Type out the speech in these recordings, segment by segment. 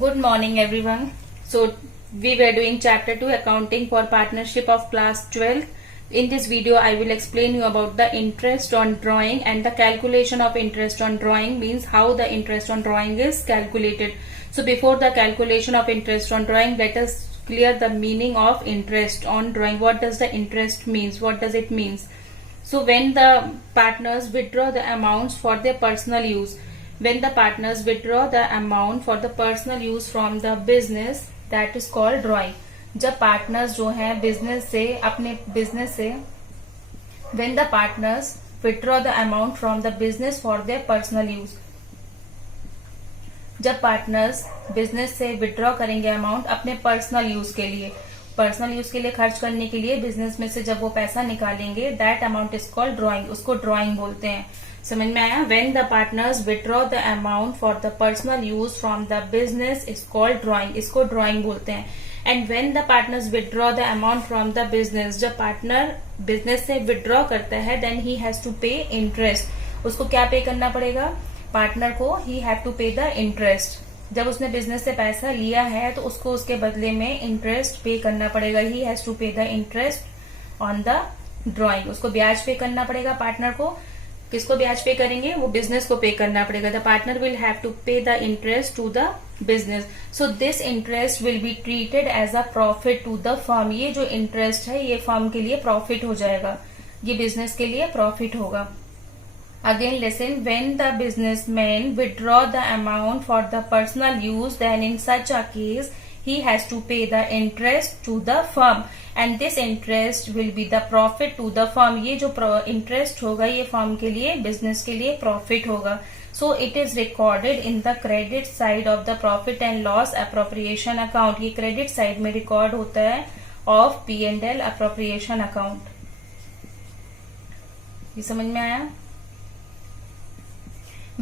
Good morning, everyone. So, we were doing chapter 2 accounting for partnership of class 12. In this video, I will explain you about the interest on drawing and the calculation of interest on drawing, means how the interest on drawing is calculated. So, before the calculation of interest on drawing, let us clear the meaning of interest on drawing. What does the interest means? What does it means? So, when the partners withdraw the amounts for their personal use, when the partners withdraw the amount for the personal use from the business, that is called drawing. जब partners जो हैं business से अपने business से when the partners withdraw the amount from the business for their personal use, जब partners business से withdraw करेंगे amount अपने पर्सनल यूज के लिए, पर्सनल यूज के लिए खर्च करने के लिए बिजनेस में से जब वो पैसा निकालेंगे, that amount is called drawing. उसको ड्रॉइंग बोलते हैं. समझ में आया? When the partners withdraw the amount for the personal use from the business is called drawing. इसको ड्रॉइंग बोलते हैं. And when the partners withdraw the amount from the business, जब पार्टनर बिजनेस से विड्रॉ करता है, देन ही हैज टू पे interest. उसको क्या पे करना पड़ेगा? पार्टनर को he have to pay the interest. जब उसने बिजनेस से पैसा लिया है तो उसको उसके बदले में इंटरेस्ट पे करना पड़ेगा. He has to pay the interest on the drawing. उसको ब्याज पे करना पड़ेगा पार्टनर को. किसको ब्याज पे करेंगे? वो बिजनेस को पे करना पड़ेगा. The partner will have to pay the interest to the business. So this interest will be treated as a profit to the firm. ये जो इंटरेस्ट है ये फर्म के लिए प्रॉफिट हो जाएगा, ये बिजनेस के लिए प्रॉफिट होगा. Again listen, when the businessman withdraw the amount for the personal use, then in such a case he has to pay the interest to the firm and this interest will be the profit to the firm. ये जो interest होगा ये firm के लिए, business के लिए profit होगा. So it is recorded in the credit side of the profit and loss appropriation account. ये credit side में record होता है of P&L appropriation account. ये समझ में आया?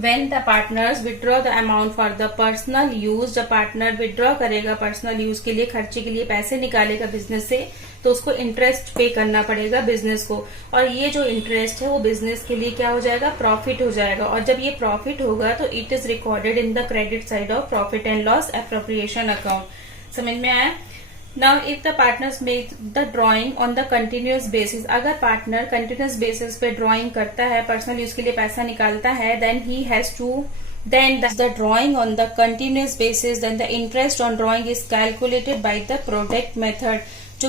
When the partners withdraw the amount for the personal use, जब partner withdraw करेगा पर्सनल यूज के लिए, खर्चे के लिए पैसे निकालेगा बिजनेस से, तो उसको इंटरेस्ट पे करना पड़ेगा बिजनेस को. और ये जो इंटरेस्ट है वो बिजनेस के लिए क्या हो जाएगा? प्रॉफिट हो जाएगा. और जब ये प्रॉफिट होगा तो it is recorded in the credit side of profit and loss appropriation account. समझ में आया? Now, if the partners make the drawing on the continuous basis, अगर पार्टनर कंटिन्यूस बेसिस पे ड्राइंग करता है, पर्सनल यूज के लिए पैसा निकालता है, then he has to, then the drawing on the continuous basis, then the interest on drawing is calculated by the product method. जो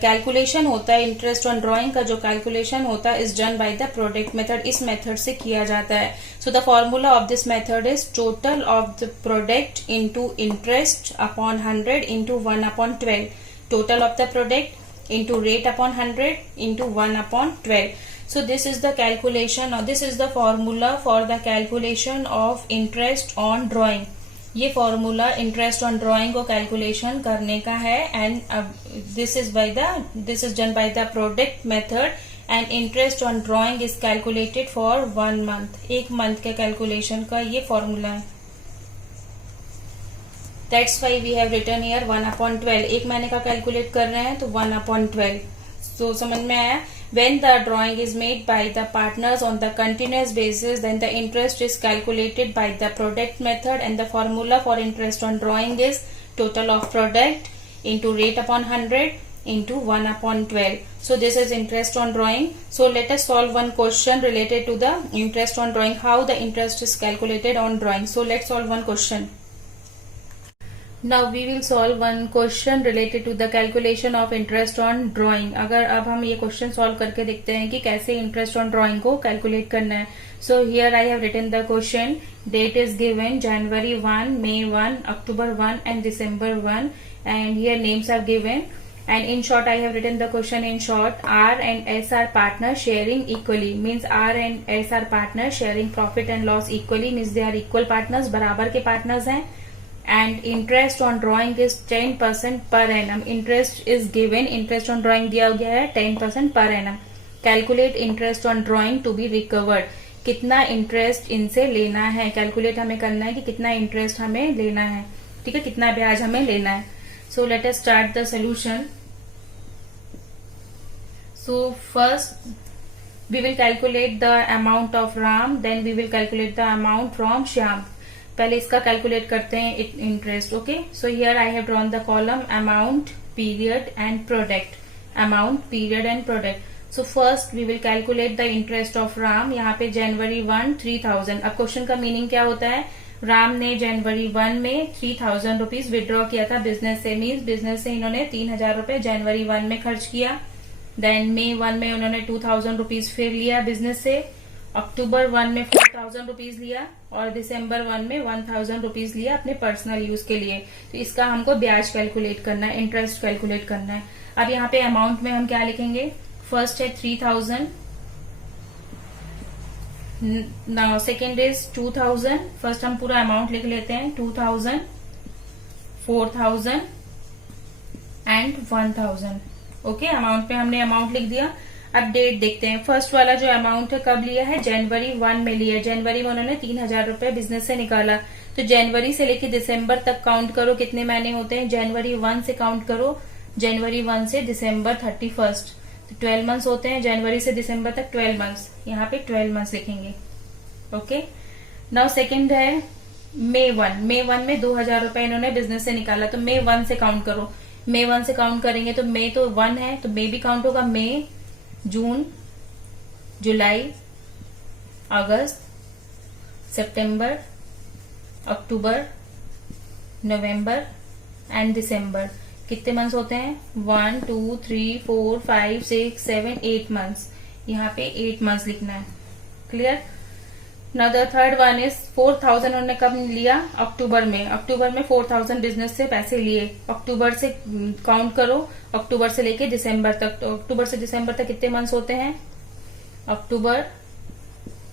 कैलकुलेशन होता है इंटरेस्ट ऑन ड्राइंग का, जो कैलकुलेशन होता है is done by the product method. इस method से किया जाता है. So the formula of this method is total of the product into interest upon 100 into 1 upon 12. Total of the product into rate upon 100 into 1 upon 12. So this is the calculation or this is the formula for the calculation of interest on drawing. ये formula interest on drawing को calculation करने का है. And this is done by the product method and interest on drawing is calculated for 1 month. 1 month के calculation का ये formula है. That's why we have written here 1/12. 1 महीने का कैलकुलेट कर रहे हैं तो 1/12. सो समझ में आया? When the drawing is made by the partners on the continuous basis, then the interest is calculated by the product method and the formula for interest on drawing is total of product into rate upon 100 into 1/12. So this is interest on drawing. So let us solve one question related to the interest on drawing, how the interest is calculated on drawing. So let's solve one question. Now we will solve one question related to the calculation of interest on drawing. अगर अब हम ये question solve करके देखते हैं कि कैसे interest on drawing को कैलकुलेट करना है. So here I have written the question. Date is given January 1, May 1, October 1 and December 1 and here names are given. And in short I have written the question in short. R and S are partners sharing equally, means R and S are partners sharing profit and loss equally, means they are equal partners, बराबर के partners हैं. And interest on drawing is 10% per annum. Interest is given, interest on drawing दिया गया है 10% per annum. Calculate interest on drawing to be recovered. कितना interest इनसे लेना है, कैलकुलेट हमें करना है कि कितना इंटरेस्ट हमें लेना है. ठीक है, कितना ब्याज हमें लेना है. So let us start the solution. So first we will calculate the amount of Ram, then we will calculate the amount from Shyam. पहले इसका कैलकुलेट करते हैं interest. Okay, so here I have drawn the column amount, period and product. Amount, period and product. So first we will calculate the interest of Ram. यहाँ पे जनवरी 1 3000. अब question का meaning क्या होता है? राम ने जनवरी 1 में 3000 रुपीज विड्रॉ किया था बिजनेस से. मीन्स बिजनेस से इन्होंने 3000 रुपए जनवरी 1 में खर्च किया. देन May 1 में उन्होंने 2000 रुपीज फिर लिया बिजनेस से. अक्टूबर 1 में 4000 रुपीज लिया और दिसंबर 1 में 1000 रुपीज लिया अपने पर्सनल यूज के लिए. तो इसका हमको ब्याज कैलकुलेट करना है, इंटरेस्ट कैलकुलेट करना है. अब यहाँ पे अमाउंट में हम क्या लिखेंगे? फर्स्ट है 3000, नाउ सेकेंड इज 2000. फर्स्ट हम पूरा अमाउंट लिख लेते हैं. 2000, 4000 एंड 1000. ओके, अमाउंट पे हमने अमाउंट लिख दिया. अब डेट देखते हैं. फर्स्ट वाला जो अमाउंट है कब लिया है? जनवरी 1 में लिया. जनवरी में उन्होंने 3000 रुपए बिजनेस से निकाला. तो जनवरी से लेके दिसंबर तक काउंट करो कितने महीने होते हैं. जनवरी 1 से काउंट करो. जनवरी 1 से दिसंबर 31st, तो 12 मंथ्स होते हैं. जनवरी से दिसंबर तक 12 मंथ्स. यहाँ पे 12 मंथ्स लिखेंगे. ओके, नाउ सेकेंड है May 1. May 1 में 2000 रुपए इन्होंने बिजनेस से निकाला. तो May 1 से काउंट करो. May 1 से काउंट करेंगे तो May तो 1 है, तो May भी काउंट होगा. May, जून, जुलाई, अगस्त, सितंबर, अक्टूबर, नवंबर एंड दिसंबर. कितने मंथ्स होते हैं? 1 2 3 4 5 6 7 8 मंथ्स. यहाँ पे 8 मंथ्स लिखना है. Clear? Now the third one is 4000 उन्होंने कब लिया? अक्टूबर में. अक्टूबर में 4000 बिजनेस से पैसे लिए. अक्टूबर से काउंट करो, अक्टूबर से लेके दिसंबर तक. तो अक्टूबर से दिसंबर तक कितने मंथ्स होते हैं? अक्टूबर,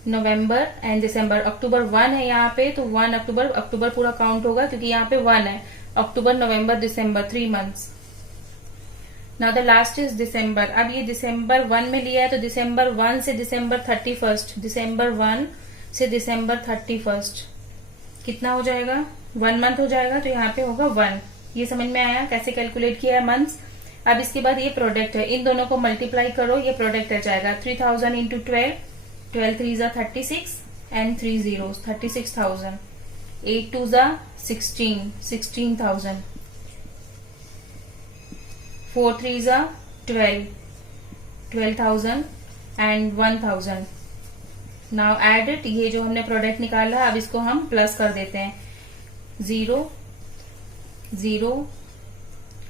नवंबर एंड दिसंबर. अक्टूबर 1 है यहाँ पे, तो 1 अक्टूबर. अक्टूबर पूरा काउंट होगा क्योंकि यहाँ पे 1 है. अक्टूबर, नवंबर, दिसंबर, 3 months. Now the last is December. अब ये दिसंबर 1 में लिया है, तो दिसंबर 1 से दिसंबर 31st. दिसंबर 1 से दिसंबर 31st कितना हो जाएगा? 1 मंथ हो जाएगा. तो यहाँ पे होगा 1. ये समझ में आया कैसे कैलकुलेट किया है मंथ्स. अब इसके बाद ये प्रोडक्ट है. इन दोनों को मल्टीप्लाई करो, ये प्रोडक्ट आ जाएगा. 3000 इंटू 12, 12 3 जा 36 एंड 3 zeros 36,000. 8 2 जा 16, 16,000. 4 3 जा 12, 12,000 एंड 1,000. Now add it. ये जो हमने प्रोडक्ट निकाला अब इसको हम प्लस कर देते हैं. 0 0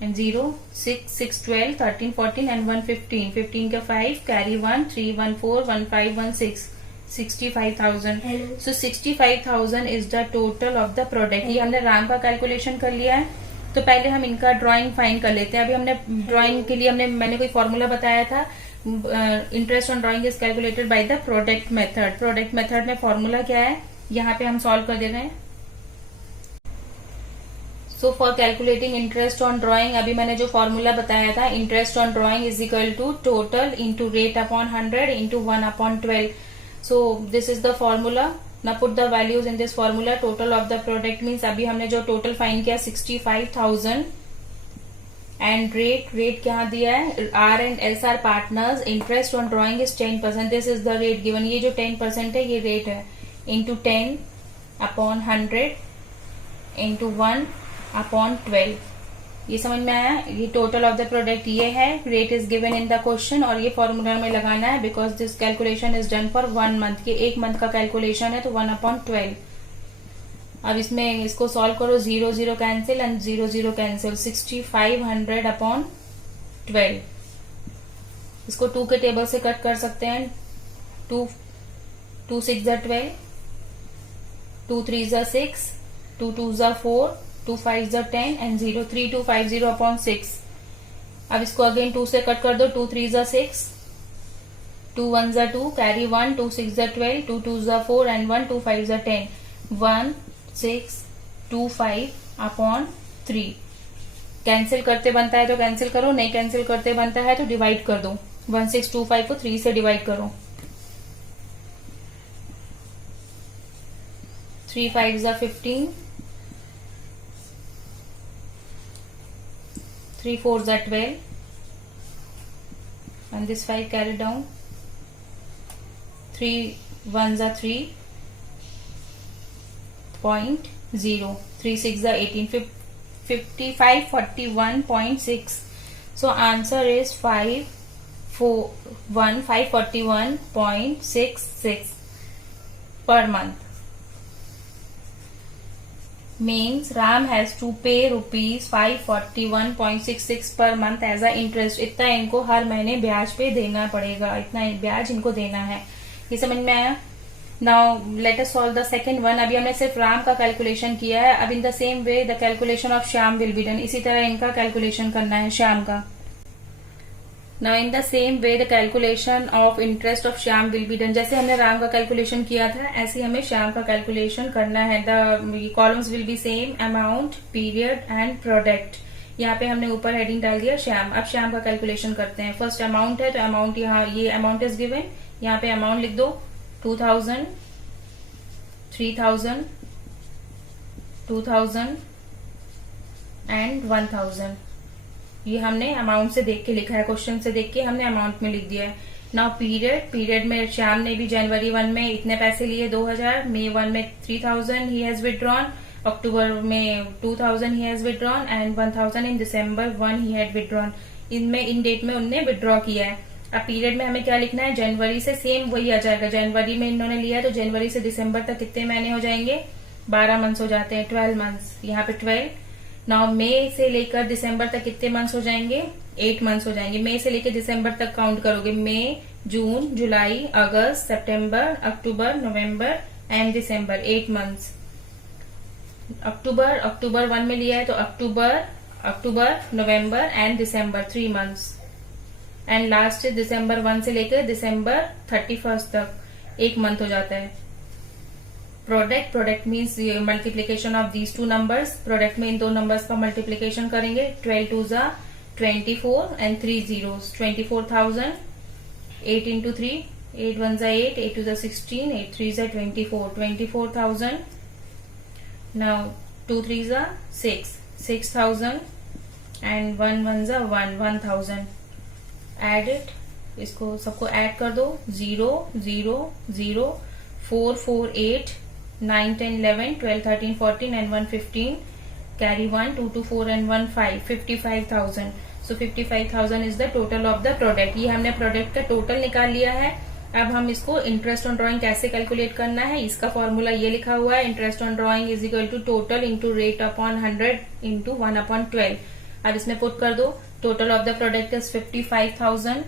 एंड 0 6 6 12 13 14 एंड 1 15. 15 का 5 carry 1 3 1 4 1 5 1 6 65,000. So 65,000 is the total of the product. ये हमने राम का कैलकुलेशन कर लिया है. तो पहले हम इनका ड्राइंग फाइंड कर लेते हैं. अभी हमने ड्राइंग के लिए मैंने कोई फॉर्मूला बताया था. Interest on drawing is calculated by the product method. Product method में फॉर्मूला क्या है यहाँ पे हम सॉल्व कर दे रहे हैं. So for calculating interest on drawing अभी मैंने जो फॉर्मूला बताया था, interest on drawing is equal to total into rate upon 100 into 1 upon 12. So this is the formula. Now put the values in this formula. Total of the product means अभी हमने जो total find किया 65,000 and rate क्या दिया है? R and S are partners. Interest on drawing is 10%. This is the rate given. ये जो 10% है ये रेट है. Into 10 upon 100 into 1 upon 12. ये समझ में आया? ये टोटल ऑफ द प्रोडक्ट ये है. Rate is given in the question और ये फॉर्मूला में लगाना है because this calculation is done for 1 month. के 1 मंथ का कैलकुलेशन है तो 1 अपॉन 12. अब इसमें इसको सॉल्व करो. 0 0 कैंसिल एंड 0 0 कैंसिल. 6500 अपॉन 12. इसको 2 के टेबल से कट कर सकते हैं. 2 6 जा 12, 2 3 जा 6, 2 2 जा 4, 2 5 जा 10 एंड 0 3250 अपॉन 6. अब इसको अगेन 2 से कट कर दो. 2 3 जा 6, 2 1 जा 2, कैरी 1, 2 6 जा 12, 2 2 जा 4 एंड 1 2 5 जा 10. 1 6 2 5 अपॉन 3. कैंसिल करते बनता है तो कैंसिल करो, नहीं कैंसिल करते बनता है तो डिवाइड कर दो. 1625 को 3 से डिवाइड करो. 3 5 जा 15, 3 4 जा 12 and this 5 carry down. 3 1 जा 3, 0. 3 6 are 18. 541.6. So answer is 541.66 per month. Means Ram has to pay rupees 541.66 per month as a interest. इतना इनको हर महीने ब्याज पे देना पड़ेगा, इतना ब्याज इनको देना है. ये समझ में आया? Now let us solve the second one. अभी हमने सिर्फ राम का कैलकुलेशन किया है. अब in the same way the calculation of Shyam will be done. इसी तरह इनका कैलकुलेशन करना है श्याम का. Now in the same way the calculation of interest of Shyam will be done. जैसे हमने राम का कैलकुलेशन किया था ऐसे हमें श्याम का कैलकुलेशन करना है. The columns will be same, amount, period and product. यहाँ पे हमने ऊपर हेडिंग डाल दिया श्याम. अब श्याम का कैलकुलेशन करते हैं. फर्स्ट अमाउंट है तो अमाउंट यहाँ ये अमाउंट इज गिवन. यहाँ पे अमाउंट लिख दो 2000, 3000, 2000 एंड 1000. ये हमने अमाउंट से देख के लिखा है, क्वेश्चन से देख के हमने अमाउंट में लिख दिया है. नाउ पीरियड में श्याम ने भी जनवरी 1 में इतने पैसे लिए 2000, मई 1 में 3000 ही हैज विड्रॉन, अक्टूबर में 2000 he has withdrawn and 1000 in December 1 he had withdrawn. इनमें इन डेट में उनने विड्रॉ किया है. अब पीरियड में हमें क्या लिखना है? जनवरी से सेम वही आ जाएगा. जनवरी में इन्होंने लिया है तो जनवरी से दिसंबर तक कितने महीने हो जाएंगे? 12 मंथ्स हो जाते हैं, 12 मंथ्स. यहाँ पे 12. नाउ मई से लेकर दिसंबर तक कितने मंथ्स हो जाएंगे? 8 मंथ्स हो जाएंगे. मई से लेकर दिसंबर तक काउंट करोगे. मई, जून, जुलाई, अगस्त, सितंबर, अक्टूबर, नवंबर एंड दिसंबर. 8 मंथ्स. अक्टूबर 1 में लिया है तो अक्टूबर, नवंबर एंड दिसंबर 3 मंथ्स. एंड लास्ट दिसंबर 1 से लेकर दिसंबर 31 तक 1 मंथ हो जाता है. Product means multiplication of these two numbers. Product में इन दो नंबर्स का मल्टीप्लीकेशन करेंगे. 12 2 जा 24 एंड 3 zeros. 24,000. 8 into 3, 8 1 जा 8, 8 2 जा 16, 8 3 जा 24. 24,000. Now 2 3 जा 6, 6,000 एंड 1 1 जा 1, 1,000. Add it. इसको सबको ऐड कर दो. 0 0 0 4 4 8 9 10 11 12 13 14 and 1 15. Carry 1 2 2 4 and 1 5. 55,000. So 55,000 is the total of the product. ये हमने प्रोडक्ट का टोटल निकाल लिया है. अब हम इसको इंटरेस्ट ऑन ड्रॉइंग कैसे कैलकुलेट करना है इसका फॉर्मूला ये लिखा हुआ है. Interest on drawing is equal to total into rate upon 100 into 1/12. अब इसमें पुट कर दो. Total of the product is 55,000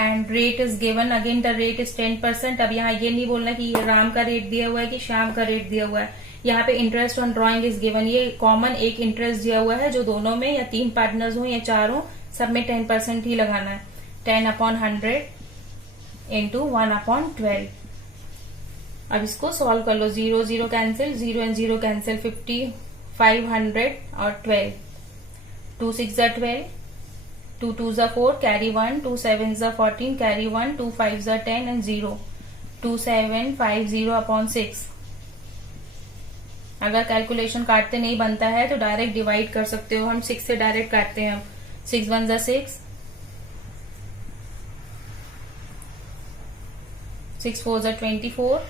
and rate is given. Again the rate is 10%. अब यहाँ ये नहीं बोलना कि ये राम का रेट दिया हुआ है कि श्याम का रेट दिया हुआ है. यहाँ पे interest on drawing is given. ये कॉमन एक इंटरेस्ट दिया हुआ है जो दोनों में या 3 पार्टनर्स हो या 4 हो सब में 10% ही लगाना है. 10/100 इंटू 1/12. अब इसको सॉल्व कर लो. 0 0 कैंसिल, 0 एंड 0 कैंसिल. 50 500 और 12. 2 6 जा 12, 2 2 जा 4, कैरी 1, 2 7 जा 14, कैरी 1, 2 5 जा 10 एंड 0. 2750/6. अगर कैलकुलेशन काटते नहीं बनता है तो डायरेक्ट डिवाइड कर सकते हो. हम 6 से डायरेक्ट काटते हैं. 6 1 जा 6, 6 4 जा 24,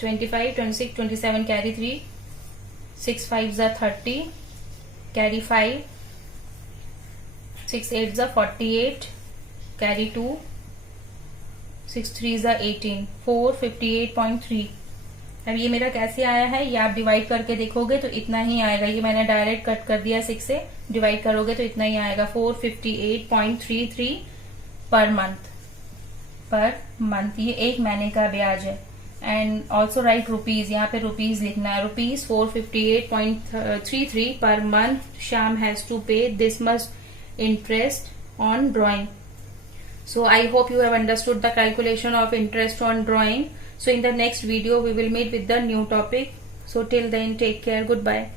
25 26 27 कैरी 3, 6 5 जा 30, कैरी 5, 6 8 जा 48, कैरी 2, 6 3 जा 18, 458.3. अब ये मेरा कैसे आया है ये आप डिवाइड करके देखोगे तो इतना ही आएगा. ये मैंने डायरेक्ट कट कर दिया. 6 से डिवाइड करोगे तो इतना ही आएगा. 458.33 पर मंथ. ये एक महीने का ब्याज है. And also write rupees. यहाँ पे रुपीज लिखना है. Rupees 458.33 per month Shyam has to pay this much interest on drawing. So I hope you have understood the calculation of interest on drawing. So in the next video we will meet with the new topic. So till then take care. Goodbye.